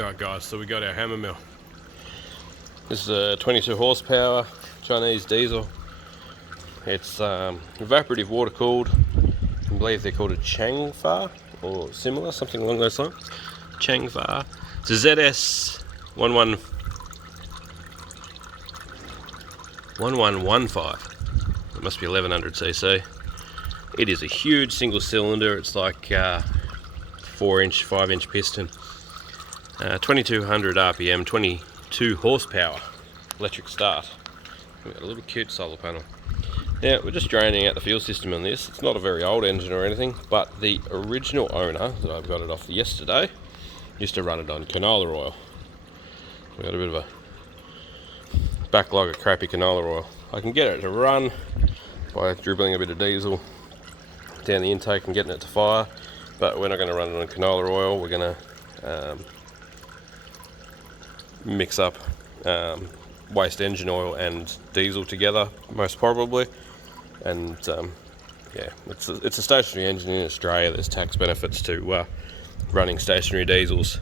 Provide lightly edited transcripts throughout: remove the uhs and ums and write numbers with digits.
Alright guys, so we got our hammer mill. This is a 22 horsepower Chinese diesel. It's evaporative water cooled. I believe they're called a Changfa or similar, something along those lines. Changfa. It's a ZS 1115. It must be 1100cc. It is a huge single cylinder. It's like 4-inch, 5-inch piston. 2200 RPM, 22 horsepower, electric start. We've got a little cute solar panel. Now we're just draining out the fuel system on this. It's not a very old engine or anything, but the original owner that I've got it off yesterday used to run it on canola oil. We've got a bit of a backlog of crappy canola oil. I can get it to run by dribbling a bit of diesel down the intake and getting it to fire, but we're not going to run it on canola oil. We're going to mix up waste engine oil and diesel together, most probably. And yeah, it's a stationary engine in Australia. There's tax benefits to running stationary diesels,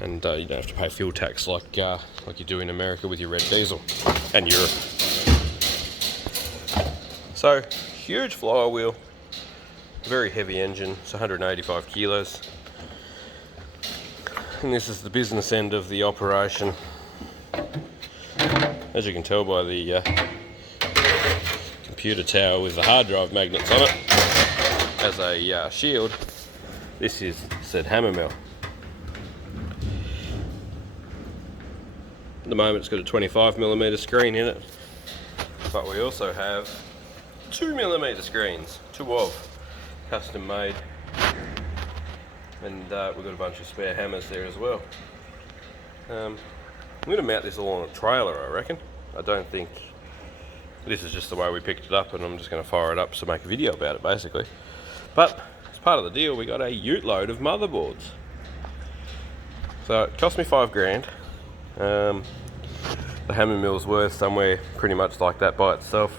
and you don't have to pay fuel tax like you do in America with your red diesel and Europe. So huge flywheel, very heavy engine. It's 185 kilos. And this is the business end of the operation. As you can tell by the computer tower with the hard drive magnets on it as a shield, this is said hammer mill. At the moment it's got a 25mm screen in it, but we also have 2mm screens, two of, custom made. And we've got a bunch of spare hammers there as well. I'm going to mount this all on a trailer, I reckon. I don't think this is just the way we picked it up, and I'm just going to fire it up to make a video about it, basically. But as part of the deal, we got a ute load of motherboards. So it cost me $5,000. The hammer mill's worth somewhere pretty much like that by itself,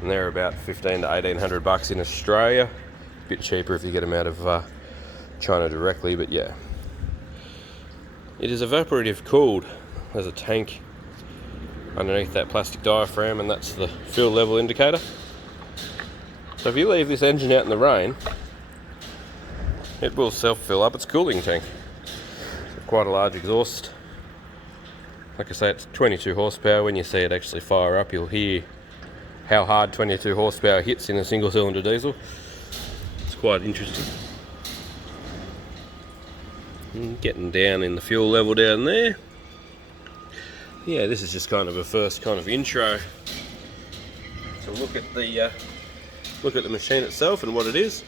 and they're about $1,500 to $1,800 in Australia. A bit cheaper if you get them out of China directly, but yeah. It is evaporative cooled. There's a tank underneath that plastic diaphragm, and that's the fuel level indicator. So if you leave this engine out in the rain, it will self-fill up its cooling tank. It's quite a large exhaust. Like I say, it's 22 horsepower. When you see it actually fire up, you'll hear how hard 22 horsepower hits in a single cylinder diesel. It's quite interesting. Getting down in the fuel level down there. Yeah, this is just kind of a first kind of intro to look at the machine itself and what it is.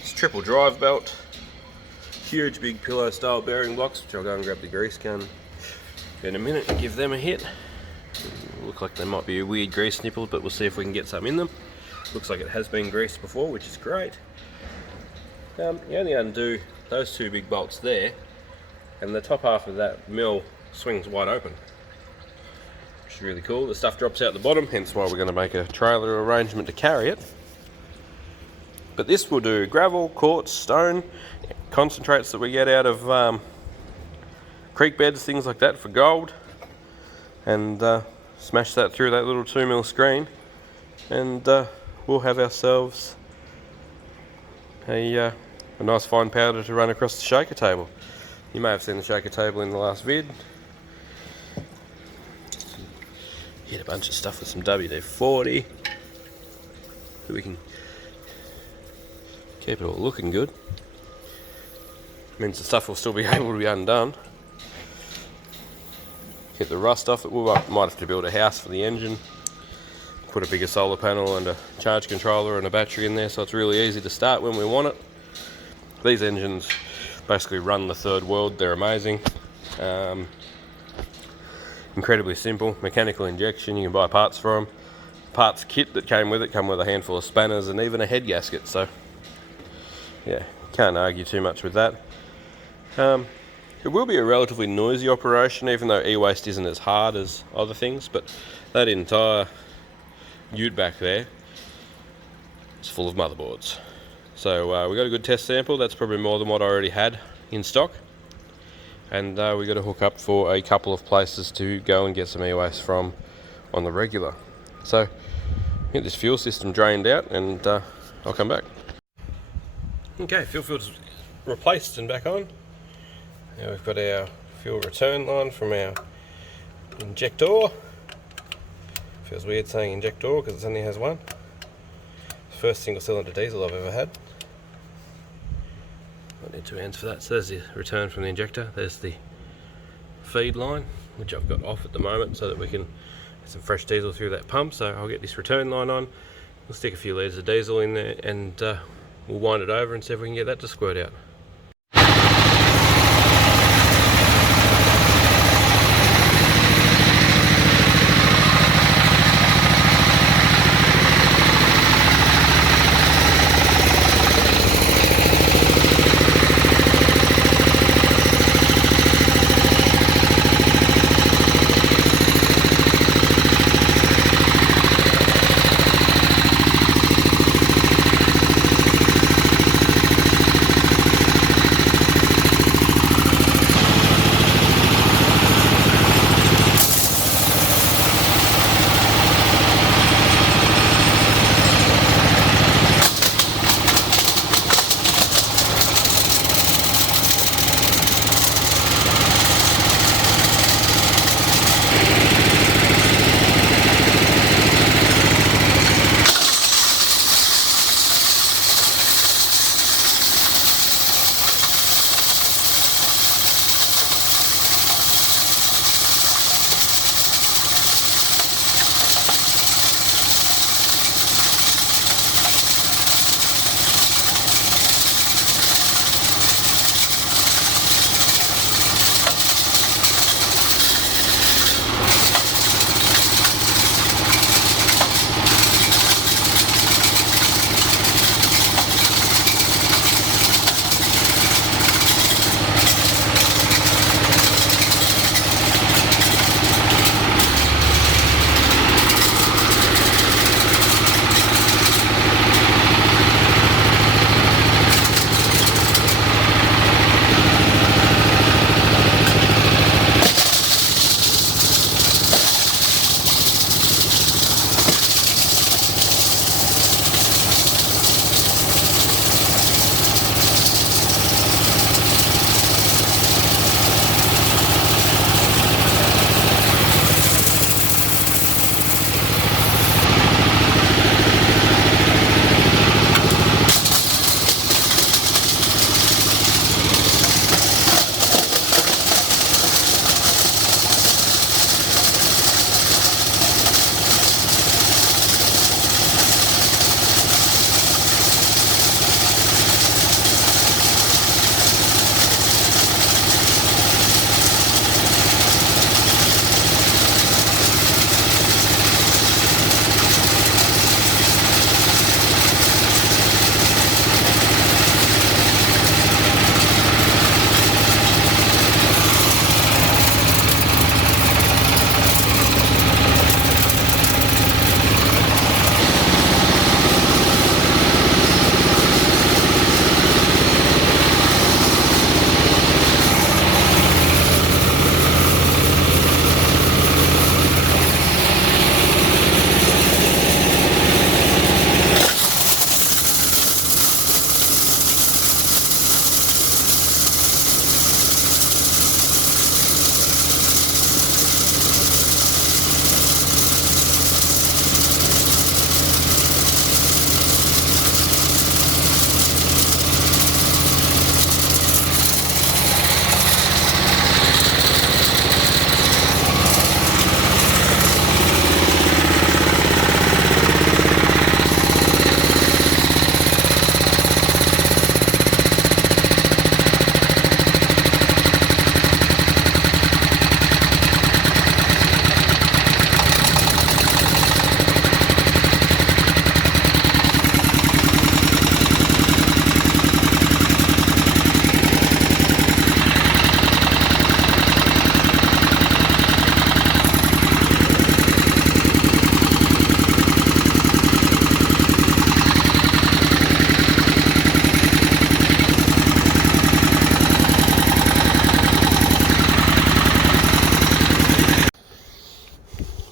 It's a triple drive belt, huge big pillow style bearing blocks, which I'll go and grab the grease gun in a minute and give them a hit. Look like they might be a weird grease nipple, but we'll see if we can get some in them. Looks like it has been greased before, which is great. You only undo those two big bolts there, and the top half of that mill swings wide open, which is really cool. The stuff drops out the bottom, hence why we're going to make a trailer arrangement to carry it. But this will do gravel, quartz, stone, concentrates that we get out of creek beds, things like that, for gold, and smash that through that little 2mm screen, and we'll have ourselves a nice fine powder to run across the shaker table. You may have seen the shaker table in the last vid. Hit a bunch of stuff with some WD-40 so we can keep it all looking good. Means the stuff will still be able to be undone. Get the rust off it. We might have to build a house for the engine, put a bigger solar panel and a charge controller and a battery in there, so it's really easy to start when we want it. These engines basically run the third world. They're amazing. Incredibly simple. Mechanical injection, you can buy parts for them. Parts kit that came with it come with a handful of spanners and even a head gasket, so yeah, can't argue too much with that. It will be a relatively noisy operation, even though e-waste isn't as hard as other things, but that entire ute back there is full of motherboards. So we got a good test sample. That's probably more than what I already had in stock. and we got to hook up for a couple of places to go and get some e-waste from on the regular. So get this fuel system drained out, and I'll come back. Okay, fuel filter's replaced and back on. Now we've got our fuel return line from our injector. Feels weird saying injector because it only has one. First single cylinder diesel I've ever had. I need two hands for that. So there's the return from the injector. There's the feed line, which I've got off at the moment so that we can get some fresh diesel through that pump. So I'll get this return line on. We'll stick a few litres of diesel in there, and we'll wind it over and see if we can get that to squirt out.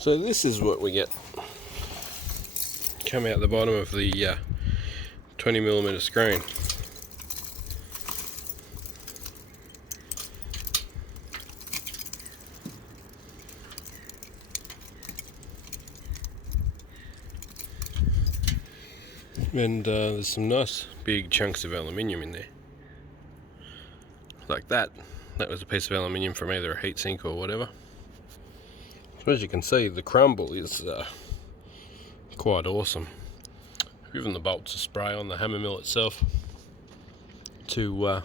So this is what we get come out the bottom of the 20mm screen. And there's some nice big chunks of aluminium in there, like that. That was a piece of aluminium from either a heatsink or whatever. So as you can see, the crumble is quite awesome. I've given the bolts a spray on the hammer mill itself to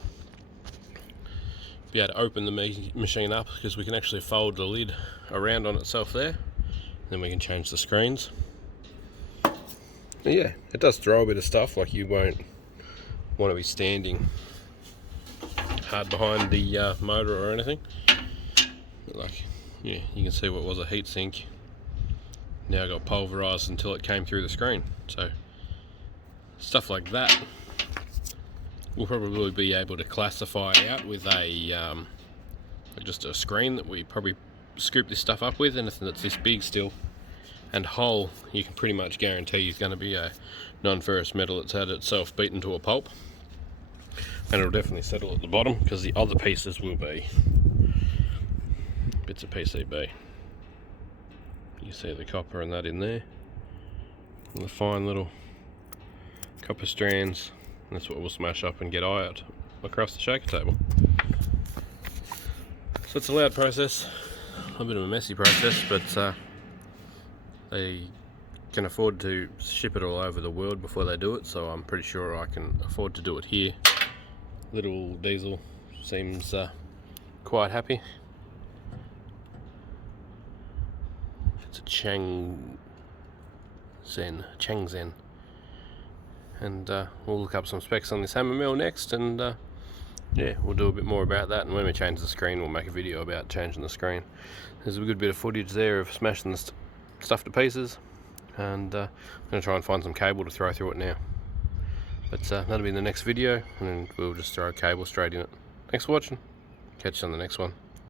be able to open the machine up, because we can actually fold the lid around on itself there. Then we can change the screens. And yeah, it does throw a bit of stuff, like you won't want to be standing hard behind the motor or anything. But like, yeah, you can see what was a heatsink now got pulverized until it came through the screen. So stuff like that we'll probably be able to classify out with a just a screen that we probably scoop this stuff up with. Anything that's this big still and whole, you can pretty much guarantee is going to be a non-ferrous metal that's had itself beaten to a pulp, and it'll definitely settle at the bottom, because the other pieces will be bits of PCB. You see the copper and that in there, and the fine little copper strands. And that's what we'll smash up and get out across the shaker table. So it's a loud process, a bit of a messy process, but they can afford to ship it all over the world before they do it, so I'm pretty sure I can afford to do it here. Little Diesel seems quite happy. It's a Changzhen. And we'll look up some specs on this hammer mill next, and yeah, we'll do a bit more about that. And when we change the screen, we'll make a video about changing the screen. There's a good bit of footage there of smashing the stuff to pieces, and I'm going to try and find some cable to throw through it now. But that'll be in the next video, and we'll just throw a cable straight in it. Thanks for watching. Catch you on the next one.